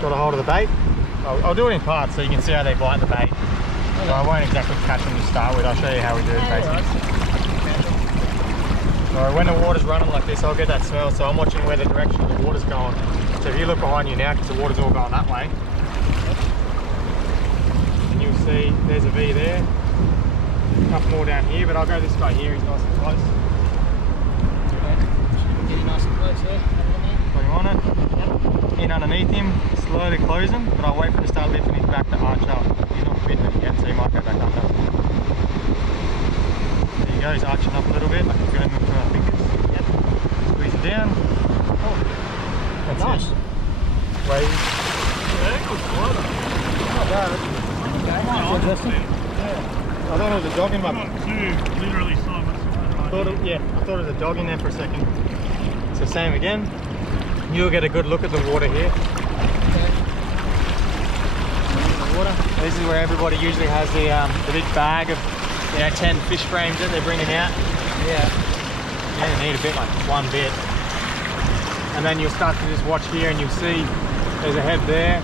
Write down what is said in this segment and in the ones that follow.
got a hold of the bait. I'll do it in parts so you can see how they bite the bait. So I won't exactly catch them to start with. I'll show you how we do it basically. So when the water's running like this, I'll get that smell. So I'm watching where the direction of the water's going. So if you look behind you now, because the water's all going that way, and you'll see there's a V there. A couple more down here, but I'll go this guy here. He's nice and close. Get you nice and close there. Put him on it. Yep. In underneath him, slowly close him, but I'll wait for him to start lifting his back to arch up. He's not fitting it yet, so he might go back under. There you go, he's arching up a little bit. I can feel him move through my fingers. Yep. Squeeze it down. Oh, that's nice. it. Wave. Yeah, good water. Not bad. Okay, that's interesting. Yeah. I thought it was a dog in my... Literally silent. I thought it was a dog in there for a second. So same again. You'll get a good look at the water here. Okay. The water. This is where everybody usually has the big bag of 10 fish frames that they're bringing out. Yeah. You only need a bit, like one bit. And then you'll start to just watch here and you'll see there's a head there,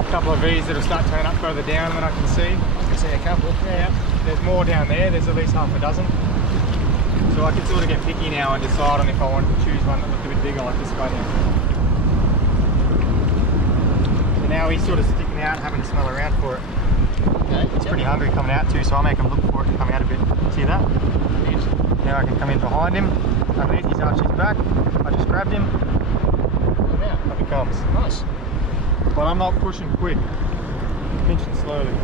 a couple of V's that'll start turning up further down than I can see. I can see a couple. Yeah. There's more down there, there's at least half a dozen. So I can sort of get picky now and decide on if I wanted to choose one that looked a bit bigger like this guy down. So now he's sort of sticking out, having to smell around for it. Okay. He's pretty hungry coming out too, so I'll make him look for it and come out a bit. See that? Now I can come in behind him, underneath his arch his back. I just grabbed him. Yeah. Up he comes. Nice. But I'm not pushing quick. Pinching slowly.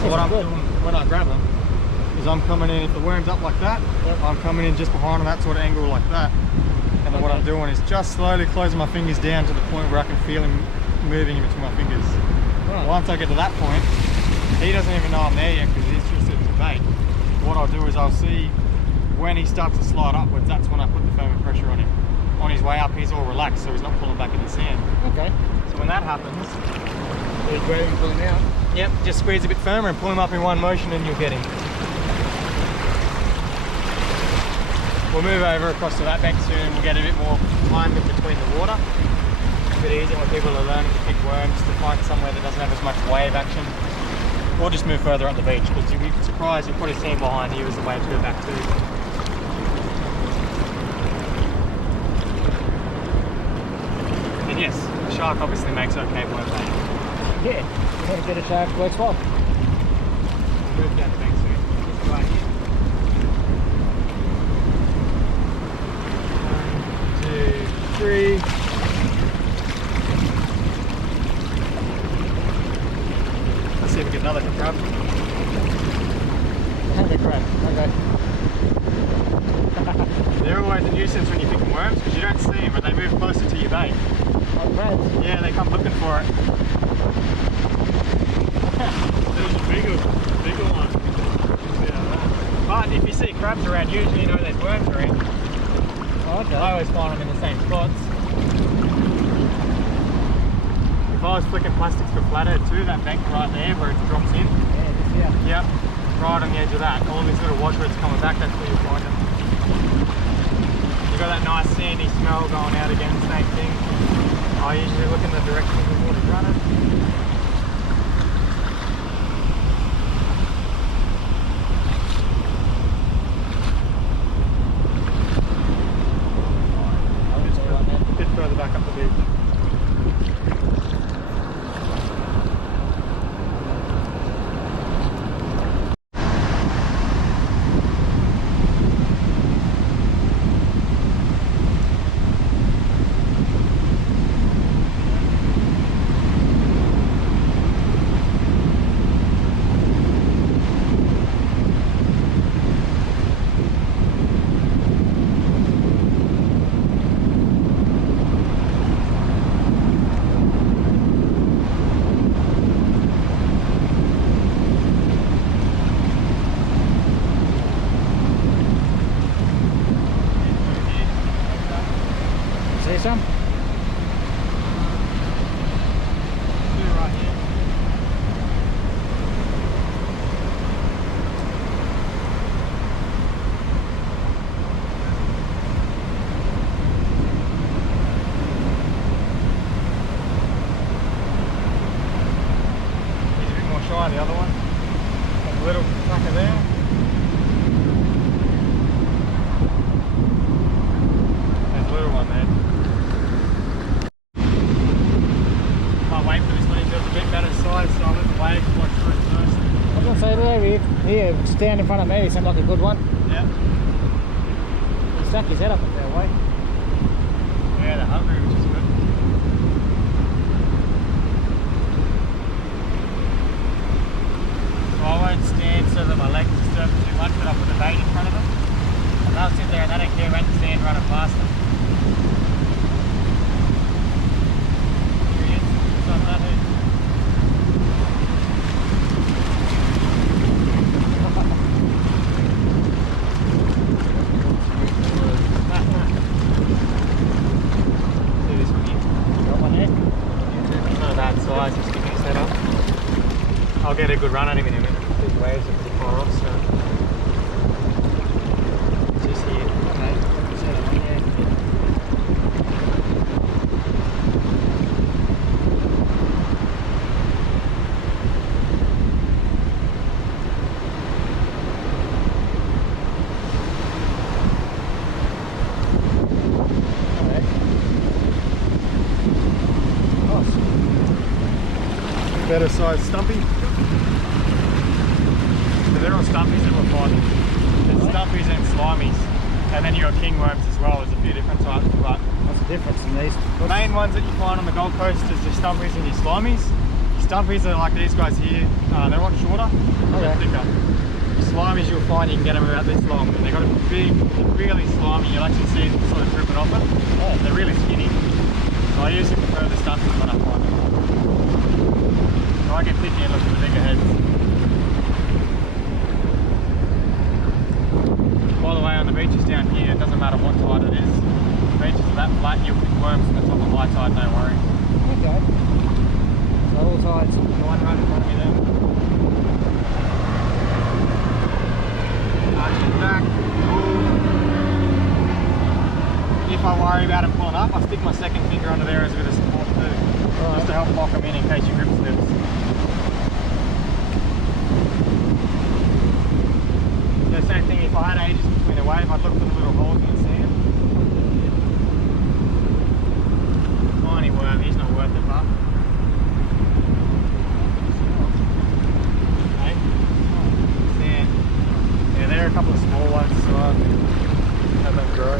So what I'm doing when I grab him is I'm coming in, if the worm's up like that, I'm coming in just behind on that sort of angle like that. And then what I'm doing is just slowly closing my fingers down to the point where I can feel him moving in between my fingers. Right. Once I get to that point, he doesn't even know I'm there yet because he's just at the bait. What I'll do is I'll see when he starts to slide upwards, that's when I put the firmer pressure on him. On his way up, he's all relaxed, so he's not pulling back in the sand. Okay. So when that happens, You grab him and pull him out. yep, just squeeze a bit firmer and pull him up in one motion and you'll get him. We'll move over across to that bank soon and we'll get a bit more time in between the water. It's a bit easier when people are learning to pick worms to find somewhere that doesn't have as much wave action. Or just move further up the beach because you'll be surprised, you'll probably see him behind you as the waves go back too. And yes, the shark obviously makes okay worm bait. Yeah. You want to get a shark, works well. Move down the bank soon. Just right here. 1, 2, 3. Let's see if we get another crab. Another crab. Okay. They're always a nuisance when you're picking worms because you don't see them, but they move closer to your bait. Oh, crabs. Yeah, they come looking for it. There's a bigger one. But if you see crabs around, usually you know there's worms around. Oh, okay. I always find them in the same spots. If I was flicking plastics for flathead too, that bank right there where it drops in. Yeah. Yep, right on the edge of that. All these little washroots coming back, that's where you find them. You've got that nice sandy smell going out again, same thing. I usually look in the direction of the water's running. A bit further back up the beach. See some? Right here. stand in front of me, seemed like a good one. Yeah. He stuck his head up a fair way. Yeah, they're hungry, which is good. So I won't stand so that my legs disturb them too much, but I'll put the bait in front of them. And they'll sit there and they don't care about the sand running past them. Here he is. Some of that head. See this one here? Got one there? Not a bad size, just sticking his head up. I'll get a good run at him in a minute. These waves are pretty far off, so. Just here. Okay. See that one, yeah. Better size stumpy. So they're all stumpies that we're finding. There's stumpies and slimies. And then you've got king worms as well. There's a few different types. But What's the difference in these? the main ones that you find on the Gold Coast is your stumpies and your slimies. Stumpies are like these guys here. They're a lot shorter, Okay. thicker. Slimies you'll find you can get them about this long. And they've got a big, really slimy. You'll actually see them sort of dripping off it. Oh. They're really skinny. So I usually prefer the stumpies when I find them. I get picky and look for the bigger heads. By the way, on the beaches down here, it doesn't matter what tide it is. The beaches are that flat, you'll pick worms from the top of high tide, no worries. Okay. So all tides. The one right in front of me there. Arching back. If I worry about him pulling up, I stick my second finger under there as a bit of support too. Right. Just to help lock him in case your grip slips. The same thing, if I had ages between a wave, I'd look for the little holes in the sand. Tiny worm, he's not worth it, but. Hey? Sand. Yeah, there are a couple of small ones, so have them grow.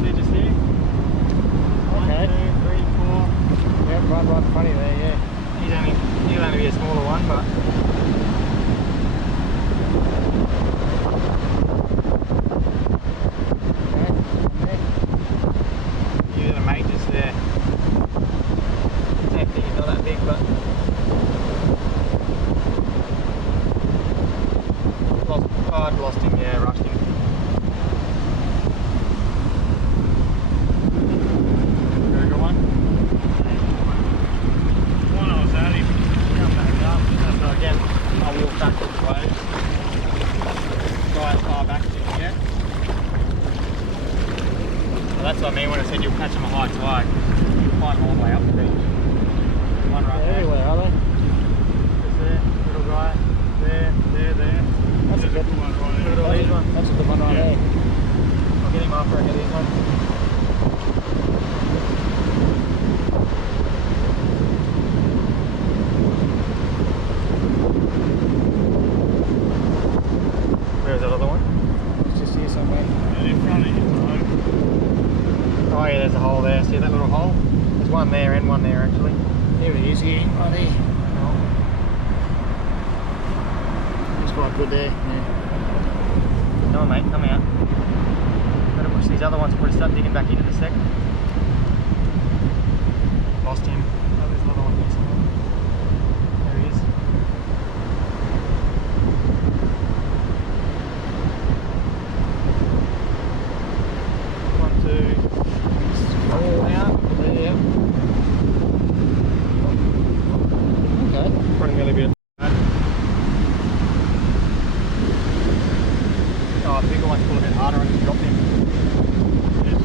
See, just here? Okay. 1, 2, 3, 4. Yeah, right in front of you there, yeah. He'll only be a smaller one, but. Yeah, the mate just there. Same thing, he's not that big, but I'd lost him, yeah, rushed him. Very good one. One I was at him. Come back up. So again, I'll walk back to the waves. Go as far back as you can get. So that's what I mean when I said you'll catch them at high tide. You'll find them all the way up the beach. One right They're there. everywhere, are they? Just there, little guy. There. That's a good One right Look at there. all these ones. That's a good one right Yeah. there. I'll get him after I get these ones. Where's that other one? It's just here somewhere. And in front of you, right? Oh yeah, there's a hole there. See that little hole? There's one there and one there actually. There he is, here, right there. He's quite good there. Yeah. Come on mate, come out. Better push these other ones before we start digging back into the second. Lost him. Oh, there's another one here somewhere. There he is. One, two. Oh, Out. yeah. Okay. Probably nearly be a oh, the bigger one's pull a bit harder and drop him. Yes.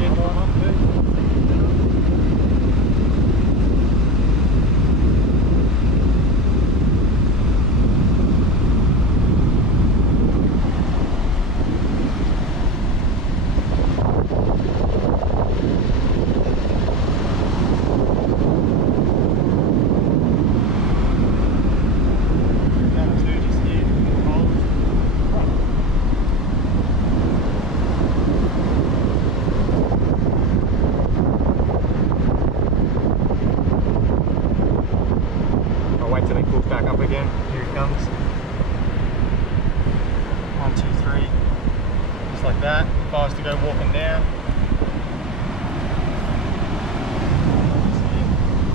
Yeah, that if I was to go walking down.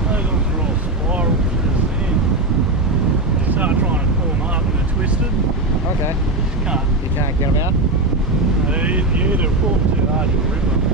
Those ones are all spirals through the sand. You start trying to pull them up and they're twisted. Okay. You just can't. You can't get them out? You either pull them too hard, you'll rip them.